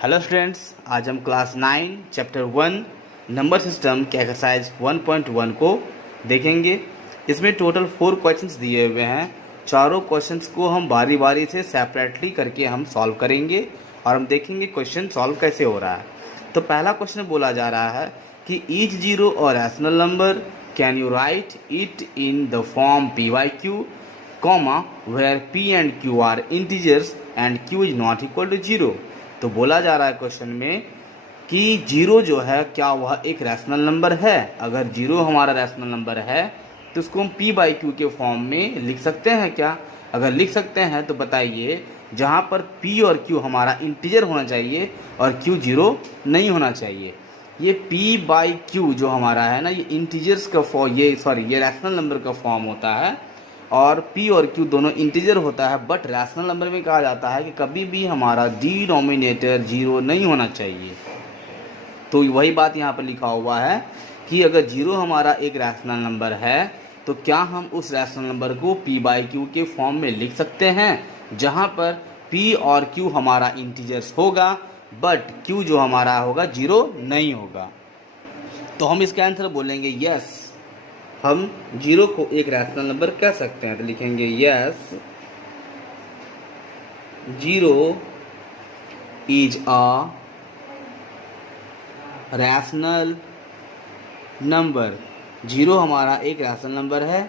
Hello students, आज हम class 9 chapter 1 number system के एक्सरसाइज 1.1 को देखेंगे। इसमें टोटल 4 क्वेश्चंस दिए हुए हैं। चारों क्वेश्चंस को हम बारी बारी से सेपरेटली करके हम सॉल्व करेंगे और हम देखेंगे क्वेश्चन सॉल्व कैसे हो रहा है। तो पहला क्वेश्चन बोला जा रहा है कि ईच जीरो और rational number can you write it in the form P by Q comma where P and Q are integers and Q is not equal to zero. तो बोला जा रहा है क्वेश्चन में कि जीरो जो है क्या वह एक रैशनल नंबर है। अगर जीरो हमारा रैशनल नंबर है तो उसको हम पी बाई क्यू के फॉर्म में लिख सकते हैं क्या। अगर लिख सकते हैं तो बताइए, जहाँ पर पी और क्यू हमारा इंटीजर होना चाहिए और क्यू जीरो नहीं होना चाहिए। ये पी बाई क्यू जो हमारा है ना, ये इंटीजर्स का फॉर्म, ये रैशनल नंबर का फॉर्म होता है और p और q दोनों इंटीजर होता है। बट रैशनल नंबर में कहा जाता है कि कभी भी हमारा डिनोमिनेटर जीरो नहीं होना चाहिए। तो वही बात यहाँ पर लिखा हुआ है कि अगर जीरो हमारा एक रैशनल नंबर है तो क्या हम उस रैशनल नंबर को p बाई क्यू के फॉर्म में लिख सकते हैं, जहाँ पर p और q हमारा इंटीजर्स होगा बट q जो हमारा होगा जीरो नहीं होगा। तो हम इसका आंसर बोलेंगे यस, हम जीरो को एक रैशनल नंबर कह सकते हैं। तो लिखेंगे yes, zero is a rational number. Zero हमारा एक रैशनल नंबर है।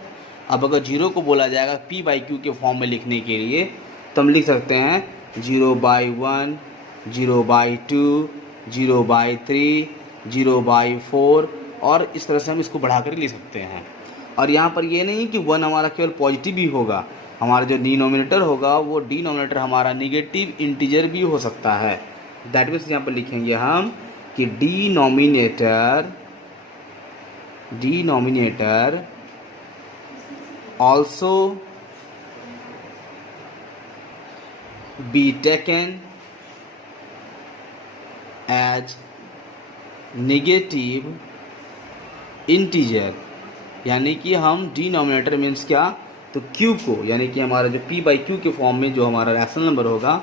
अब अगर जीरो को बोला जाएगा पी बाई क्यू के फॉर्म में लिखने के लिए तो हम लिख सकते हैं 0/1, 0/2, 0/3, 0/4 और इस तरह से हम इसको बढ़ा कर लिख सकते हैं। और यहाँ पर ये नहीं कि 1 हमारा केवल पॉजिटिव ही होगा, हमारा जो डिनोमिनेटर होगा वो डिनोमिनेटर हमारा निगेटिव इंटीजर भी हो सकता है। दैट मीन्स यहाँ पर लिखेंगे हम कि denominator also be taken as negative integer. यानी कि हम डिनोमिनेटर मीन्स क्या, तो q को, यानी कि हमारा जो p बाई क्यू के फॉर्म में जो हमारा रैशनल नंबर होगा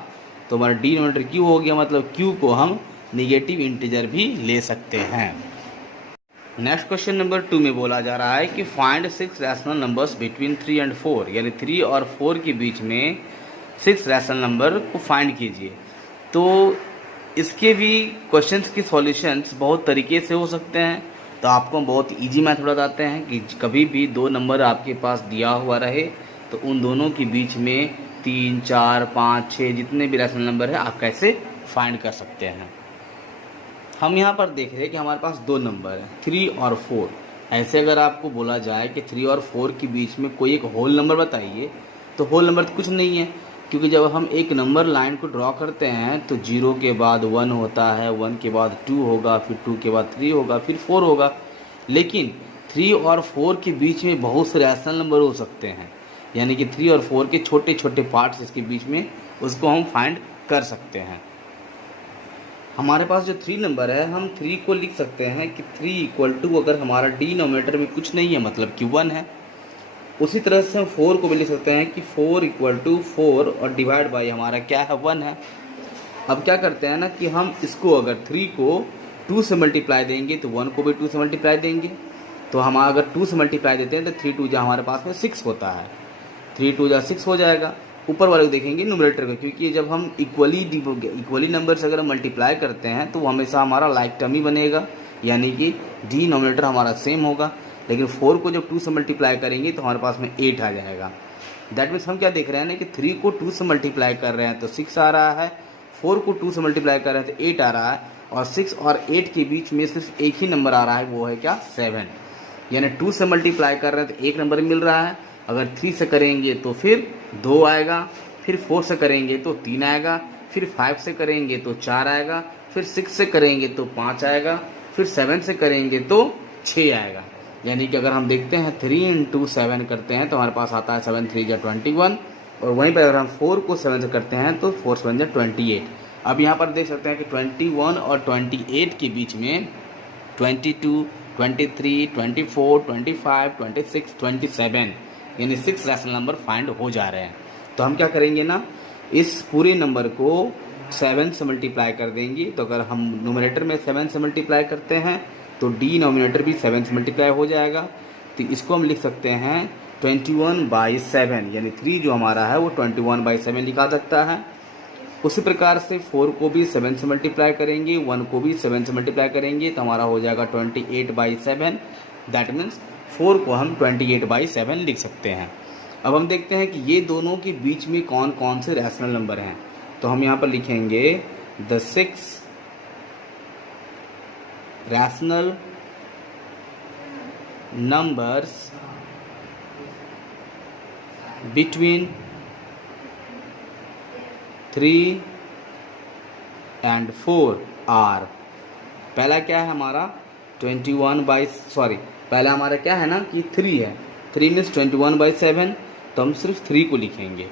तो हमारा डिनोमिनेटर q हो गया, मतलब q को हम निगेटिव इंटीजर भी ले सकते हैं। नेक्स्ट क्वेश्चन नंबर 2 में बोला जा रहा है कि find 6 rational numbers between 3 and 4, यानी 3 और 4 के बीच में 6 रैशनल नंबर को फाइंड कीजिए। तो इसके भी क्वेश्चंस की सॉल्यूशंस बहुत तरीके से हो सकते हैं। तो आपको हम बहुत इजी मेथड बताते हैं कि कभी भी दो नंबर आपके पास दिया हुआ रहे तो उन दोनों के बीच में 3, 4, 5, 6 जितने भी रैशनल नंबर है आप कैसे फाइंड कर सकते हैं। हम यहाँ पर देख रहे हैं कि हमारे पास दो नंबर हैं 3 और 4। ऐसे अगर आपको बोला जाए कि 3 और 4 के बीच में कोई एक होल नंबर बताइए तो होल नंबर तो कुछ नहीं है, क्योंकि जब हम एक नंबर लाइन को ड्रॉ करते हैं तो 0 के बाद 1 होता है, 1 के बाद 2 होगा, फिर 2 के बाद 3 होगा, फिर 4 होगा। लेकिन 3 और 4 के बीच में बहुत से रैशनल नंबर हो सकते हैं, यानी कि 3 और 4 के छोटे छोटे पार्ट्स इसके बीच में, उसको हम फाइंड कर सकते हैं। हमारे पास जो 3 नंबर है, हम 3 को लिख सकते हैं कि 3 = अगर हमारा डिनोमिनेटर में कुछ नहीं है मतलब कि 1 है, उसी तरह से हम 4 को भी लिख सकते हैं कि 4 = 4 और डिवाइड बाई हमारा क्या है 1 है। अब क्या करते हैं ना कि हम इसको अगर 3 को 2 से मल्टीप्लाई देंगे तो 1 को भी 2 से मल्टीप्लाई देंगे। तो हम अगर 2 से मल्टीप्लाई देते हैं तो 3 2 जा हमारे पास में 6 होता है, 3 2 जा 6 हो जाएगा। ऊपर वाले को देखेंगे न्यूमरेटर को, क्योंकि जब हम इक्वली नंबर से अगर मल्टीप्लाई करते हैं तो वो हमेशा हमारा लाइक टर्म ही बनेगा, यानी कि डिनोमिनेटर हमारा सेम होगा। लेकिन 4 को जब 2 से मल्टीप्लाई करेंगे तो हमारे पास में 8 आ जाएगा। दैट मीन्स हम क्या देख रहे हैं ना कि 3 को 2 से मल्टीप्लाई कर रहे हैं तो 6 आ रहा है, 4 को 2 से मल्टीप्लाई कर रहे हैं तो 8 आ रहा है, और 6 और 8 के बीच में सिर्फ एक ही नंबर आ रहा है, वो है क्या 7। यानी 2 से मल्टीप्लाई कर रहे हैं तो एक नंबर मिल रहा है, अगर 3 से करेंगे तो फिर 2 आएगा, फिर 4 से करेंगे तो 3 आएगा, फिर 5 से करेंगे तो 4 आएगा, फिर 6 से करेंगे तो 5 आएगा, फिर 7 से करेंगे तो 6 आएगा। यानी कि अगर हम देखते हैं 3 × 7 करते हैं तो हमारे पास आता है 7 3 = 21, और वहीं पर अगर हम 4 को 7 से करते हैं तो 4 7 = 28। अब यहाँ पर देख सकते हैं कि 21 और 28 के बीच में 22, 23, 24, 25, 26, 27 यानी 6 रैशनल नंबर फाइंड हो जा रहे हैं। तो हम क्या करेंगे ना, इस पूरे नंबर को 7 से मल्टीप्लाई कर देंगे। तो अगर हम न्यूमरेटर में 7 से मल्टीप्लाई करते हैं तो डिनोमिनेटर भी 7 से मल्टीप्लाई हो जाएगा। तो इसको हम लिख सकते हैं 21/7, यानी 3 जो हमारा है वो 21/7 लिखा सकता है। उसी प्रकार से 4 को भी 7 से मल्टीप्लाई करेंगे, 1 को भी 7 से मल्टीप्लाई करेंगे तो हमारा हो जाएगा 28/7। दैट मीन्स 4 को हम 28/7 लिख सकते हैं। अब हम देखते हैं कि ये दोनों के बीच में कौन कौन से रैशनल नंबर हैं। तो हम यहाँ पर लिखेंगे the 6 rational numbers between 3 and 4 are. पहला क्या है हमारा पहला हमारा क्या है ना कि 3 है। 3 मीन्स 21/7, तो हम सिर्फ 3 को लिखेंगे।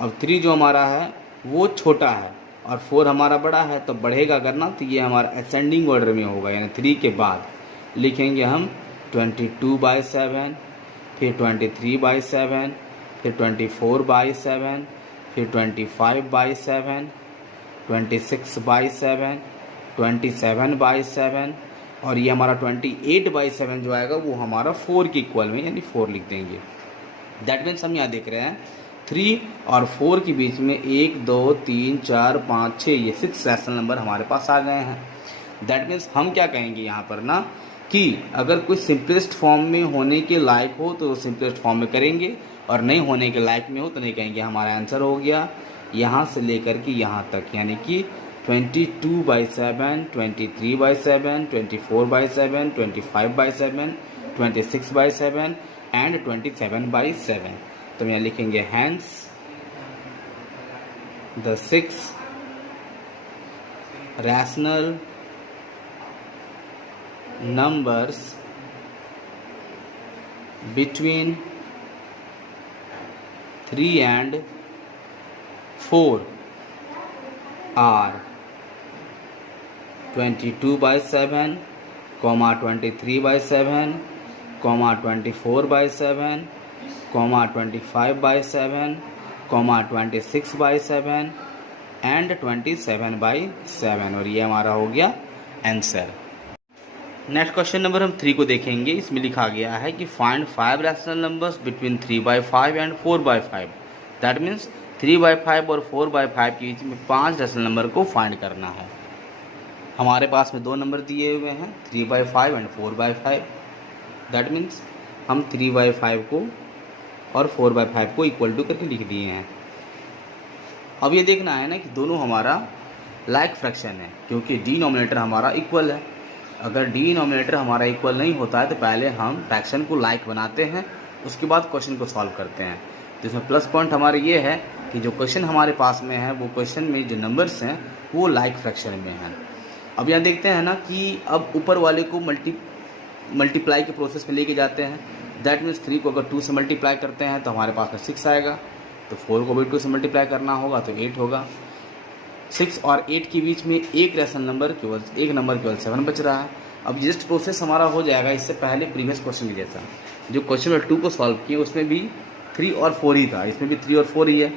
अब 3 जो हमारा है वो छोटा है और 4 हमारा बड़ा है, तो बढ़ेगा करना तो ये हमारा असेंडिंग ऑर्डर में होगा, यानी 3 के बाद लिखेंगे हम 22/7, फिर 23/7, फिर 24/7, फिर 25/7, 26/7, 27/7 और ये हमारा 28/7 जो आएगा वो हमारा 4 के इक्वल में, यानी 4 लिख देंगे। दैट मीन्स हम यहाँ देख रहे हैं 3 और 4 के बीच में 1 2 3 4 5 6 ये 6 रैशनल नंबर हमारे पास आ गए हैं। दैट मीन्स हम क्या कहेंगे यहाँ पर ना कि अगर कोई सिंपलेस्ट फॉर्म में होने के लायक हो तो सिंपलेस्ट फॉर्म में करेंगे, और नहीं होने के लायक में हो तो नहीं कहेंगे। हमारा आंसर हो गया यहाँ से लेकर के यहाँ तक, यानी कि 22/7, 23/7, 24/7, 25/7, 26/7 एंड 27/7। तो यहाँ लिखेंगे hence the 6 rational numbers between 3 and 4 are 22/7, 23/7, 24/7, 25/7, 26/7 and 27/7, और ये हमारा हो गया आंसर। नेक्स्ट क्वेश्चन नंबर हम 3 को देखेंगे। इसमें लिखा गया है कि find 5 rational numbers between 3/5 and 4/5। That means 3/5 और 4/5 के बीच में 5 रैशनल नंबर को फाइंड करना है। हमारे पास में 2 नंबर दिए हुए हैं 3/5 एंड 4/5। दैट मीन्स हम 3/5 को और 4/5 को इक्वल टू करके लिख दिए हैं। अब ये देखना है ना कि दोनों हमारा लाइक फ्रैक्शन है, क्योंकि डिनोमिनेटर हमारा इक्वल है। अगर डिनोमिनेटर हमारा इक्वल नहीं होता है तो पहले हम फ्रैक्शन को लाइक बनाते हैं, उसके बाद क्वेश्चन को सॉल्व करते हैं। तो इसमें प्लस पॉइंट हमारे ये है कि जो क्वेश्चन हमारे पास में है वो क्वेश्चन में जो नंबर्स हैं वो लाइक फ्रैक्शन में हैं। अब यहाँ देखते हैं ना कि अब ऊपर वाले को मल्टीप्लाई के प्रोसेस में लेके जाते हैं। दैट मीन्स 3 को अगर 2 से मल्टीप्लाई करते हैं तो हमारे पास में 6 आएगा, तो 4 को भी 2 से मल्टीप्लाई करना होगा तो 8 होगा। 6 और 8 के बीच में एक रैशनल नंबर केवल 7 बच रहा है। अब जस्ट प्रोसेस हमारा हो जाएगा इससे पहले प्रीवियस क्वेश्चन के जैसा। जो क्वेश्चन नंबर 2 को सॉल्व किए उसमें भी 3 और 4 ही था, इसमें भी 3 और 4 ही है।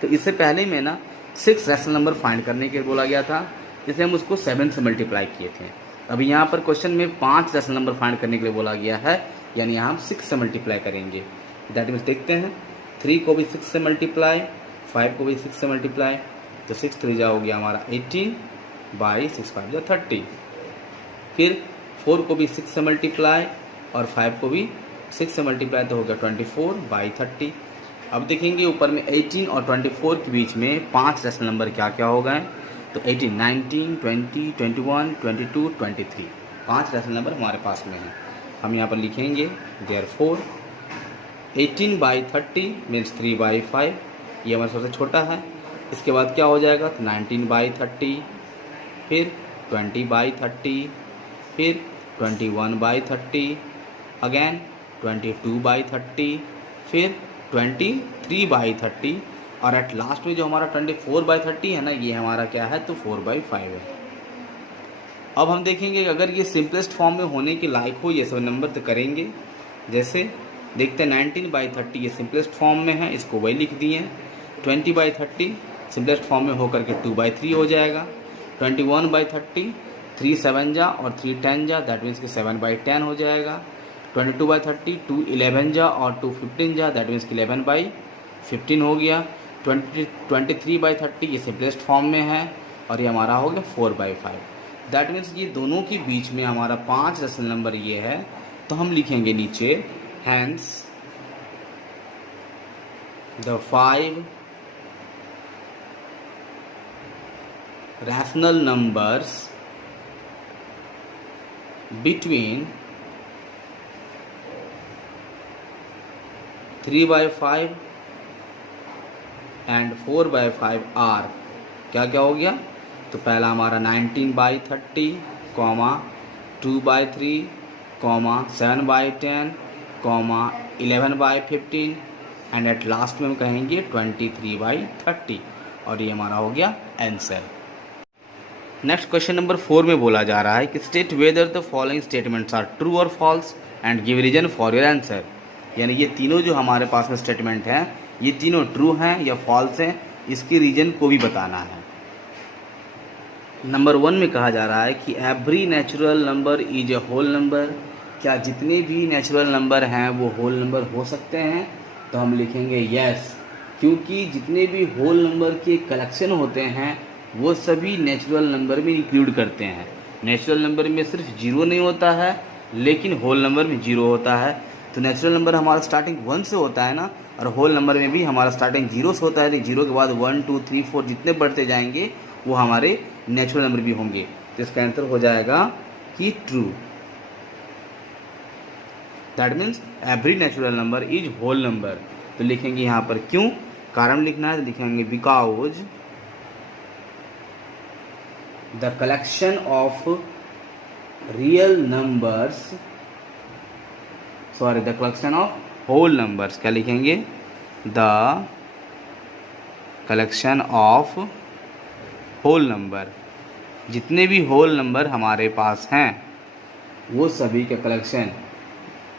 तो इससे पहले में ना 6 रैशनल नंबर फाइंड करने के लिए बोला गया था, इसलिए हम उसको 7 से मल्टीप्लाई किए थे। अभी यहाँ पर क्वेश्चन में 5 रैशनल नंबर फाइंड करने के लिए बोला गया है, यानी यहाँ हम 6 से मल्टीप्लाई करेंगे। दैट मीन्स देखते हैं 3 को भी 6 से मल्टीप्लाई, 5 को भी 6 से मल्टीप्लाई, तो 6 3 जा हो गया हमारा 18/6 5 जा 30। फिर 4 को भी 6 से मल्टीप्लाई और 5 को भी 6 से मल्टीप्लाई तो हो गया 24/30। अब देखेंगे ऊपर में 18 और 24 के बीच में 5 रैशनल नंबर क्या क्या हो गए, तो 18, 19, 20, 21, 22, 23 5 रैशनल नंबर हमारे पास में हैं। हम यहाँ पर लिखेंगे देयरफॉर 18/30 मीन्स 3/5, ये हमारा सबसे छोटा है। इसके बाद क्या हो जाएगा, तो 19/30, फिर 20/30, फिर 21/30, अगेन 22/30, फिर 23/30 और एट लास्ट में जो हमारा 24/30 है ना, ये हमारा क्या है, तो 4/5 है। अब हम देखेंगे कि अगर ये सिंपलेस्ट फॉर्म में होने के लायक हो ये सब नंबर तो करेंगे। जैसे देखते हैं 19/30 ये सिंपलेस्ट फॉर्म में है, इसको वही लिख दिए। 20/30 सिंपलेस्ट फॉर्म में होकर के 2/3 हो जाएगा। 21/30 3 7 जा और 3 10 जा, दैट मीन्स कि 7/10 हो जाएगा। 22/30 2 11 जा और 2 15 जा, दैट मीन्स कि 11/15 हो गया। 23/30 ये सिंपलेस्ट फॉर्म में है और ये हमारा हो गया 4/5। दैट मीन्स ये दोनों के बीच में हमारा 5 रेशनल नंबर ये है, तो हम लिखेंगे नीचे hence the 5 rational numbers between 3/5 and 4/5 are क्या क्या हो गया। तो पहला हमारा 19/30, 2/3, 7/10, 11/15 एंड एट लास्ट में हम कहेंगे 23/30 और ये हमारा हो गया आंसर। नेक्स्ट क्वेश्चन नंबर 4 में बोला जा रहा है कि state whether the following statements are true और false and give reason for your answer. यानी ये तीनों जो हमारे पास में स्टेटमेंट हैं ये तीनों ट्रू हैं या फॉल्स हैं, इसके रीजन को भी बताना है। नंबर 1 में कहा जा रहा है कि every natural number is a whole number. क्या जितने भी नेचुरल नंबर हैं वो होल नंबर हो सकते हैं? तो हम लिखेंगे यस, क्योंकि जितने भी होल नंबर के कलेक्शन होते हैं वो सभी नेचुरल नंबर में इंक्लूड करते हैं। नेचुरल नंबर में सिर्फ 0 नहीं होता है, लेकिन होल नंबर में 0 होता है। तो नेचुरल नंबर हमारा स्टार्टिंग 1 से होता है ना, और होल नंबर में भी हमारा स्टार्टिंग 0 से होता है। तो 0 के बाद 1 2 3 4 जितने बढ़ते जाएंगे वो हमारे नेचुरल नंबर भी होंगे। तो इसका आंसर हो जाएगा कि true. That means every natural number is whole number. तो लिखेंगे यहाँ पर क्यों, कारण लिखना है तो लिखेंगे because the collection of real numbers, sorry, the collection of whole numbers, क्या लिखेंगे, the collection of whole number, जितने भी होल नंबर हमारे पास हैं वो सभी का collection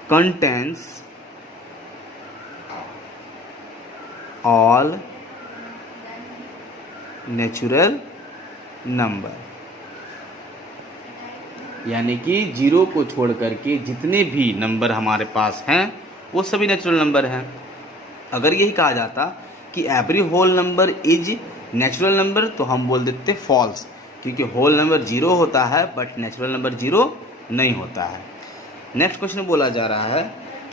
contains all natural number. यानी कि 0 को छोड़ करके जितने भी नंबर हमारे पास हैं वो सभी नेचुरल नंबर हैं। अगर यही कहा जाता कि every whole number is natural number तो हम बोल देते फॉल्स, क्योंकि होल नंबर 0 होता है बट नेचुरल नंबर 0 नहीं होता है। नेक्स्ट क्वेश्चन बोला जा रहा है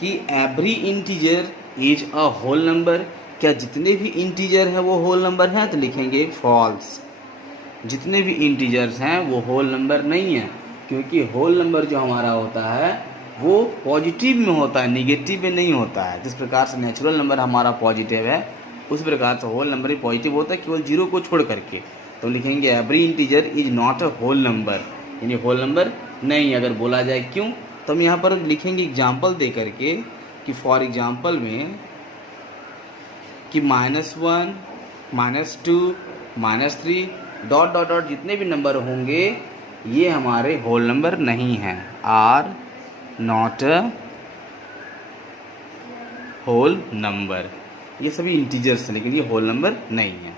कि every integer is a whole number. क्या जितने भी इंटीजर हैं वो होल नंबर हैं? तो लिखेंगे फॉल्स। जितने भी इंटीजर्स हैं वो होल नंबर नहीं है, क्योंकि होल नंबर जो हमारा होता है वो पॉजिटिव में होता है, निगेटिव में नहीं होता है। जिस प्रकार से नेचुरल नंबर हमारा पॉजिटिव है उस प्रकार से होल नंबर भी पॉजिटिव होता है, केवल 0 को छोड़ करके। तो लिखेंगे every integer is not a whole number, यानी होल नंबर नहीं। अगर बोला जाए क्यों, तो हम यहाँ पर लिखेंगे एग्जाम्पल दे करके कि फॉर एग्जाम्पल में कि -1 -2 -3 डॉट डॉट डॉट जितने भी नंबर होंगे ये हमारे होल नंबर नहीं हैं, are not a whole number. ये सभी इंटीजर्स हैं लेकिन ये होल नंबर नहीं है।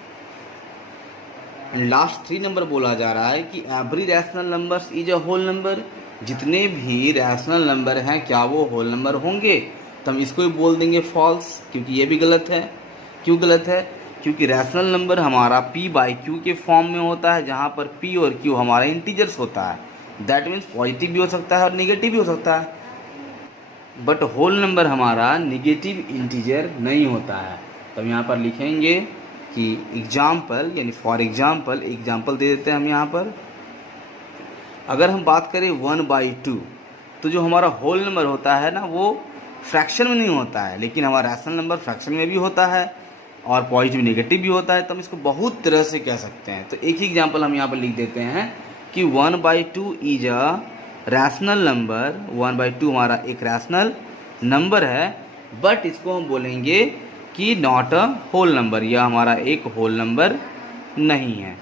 एंड लास्ट 3 नंबर बोला जा रहा है कि every rational numbers is a whole number. जितने भी रैशनल नंबर हैं क्या वो होल नंबर होंगे? तो हम इसको भी बोल देंगे फॉल्स, क्योंकि ये भी गलत है। क्यों गलत है? क्योंकि रैशनल नंबर हमारा p/q के फॉर्म में होता है, जहाँ पर p और q हमारा इंटीजर्स होता है। दैट मीन्स पॉजिटिव भी हो सकता है और निगेटिव भी हो सकता है, बट होल नंबर हमारा निगेटिव इंटीजर नहीं होता है। तो हम यहाँ पर लिखेंगे कि एग्जाम्पल, यानी फॉर एग्जाम्पल दे देते हैं हम यहाँ पर। अगर हम बात करें 1/2 तो जो हमारा होल नंबर होता है ना वो फ्रैक्शन में नहीं होता है, लेकिन हमारा रैशनल नंबर फ्रैक्शन में भी होता है और पॉजिटिव निगेटिव भी होता है। तो हम इसको बहुत तरह से कह सकते हैं। तो एक ही एग्जाम्पल हम यहाँ पर लिख देते हैं कि 1/2 इज अ रैशनल नंबर। 1/2 हमारा एक रैशनल नंबर है, बट इसको हम बोलेंगे कि नॉट अ होल नंबर, यह हमारा एक होल नंबर नहीं है।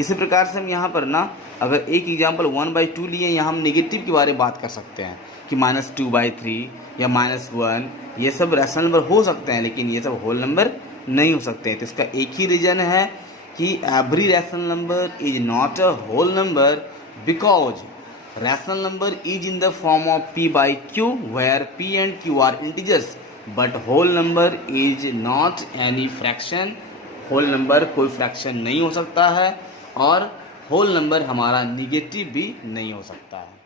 इसी प्रकार से हम यहाँ पर ना अगर एक एग्जाम्पल 1/2 लिए, यहाँ हम निगेटिव के बारे में बात कर सकते हैं कि -2/3 या -1, ये सब रैशनल नंबर हो सकते हैं लेकिन ये सब होल नंबर नहीं हो सकते हैं। तो इसका एक ही रीज़न है कि every rational number is not a whole number because rational number is in the form of p by q where p and q are integers but whole number is not any fraction। Whole number कोई fraction नहीं हो सकता है और whole number हमारा negative भी नहीं हो सकता है।